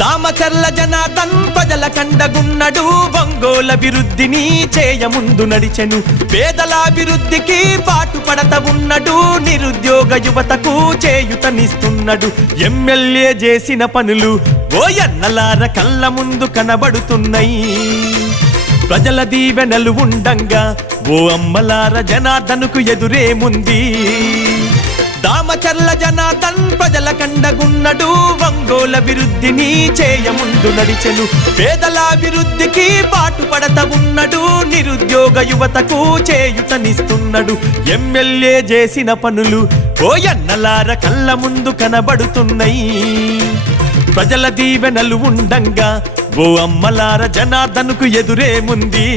దామచర్ల జనార్దన్ ప్రజల కండగున్నడు, ఒంగోలు అభివృద్ధిని చేయముందు నడిచెను. పేదలాభివృద్ధికి పాటుపడత ఉన్నడు, నిరుద్యోగ యువతకు చేయుతనిస్తున్నాడు. ఎమ్మెల్యే చేసిన పనులు ఓ ఎన్నలార కళ్ళ ముందు కనబడుతున్నాయి. ప్రజల దీవెనలు ఉండంగా ఓ అమ్మలార జనార్దనుకు ఎదురేముంది. దామచర్ల జనార్దన్ ప్రజల కండగున్నడు, ఒంగోలు అభివృద్ధిని చేయముందు నడిచెను. పేదలాభివృద్ధికి పాటుపడత ఉన్నడు, నిరుద్యోగ యువతకు చేయుతనిస్తున్నాడు. ఎమ్మెల్యే చేసిన పనులు ఓ ఎన్నలార కళ్ళ ముందు కనబడుతున్నాయి. ప్రజల దీవెనలు ఉండంగా ఓ అమ్మలార జనార్దనుకు ఎదురేముంది.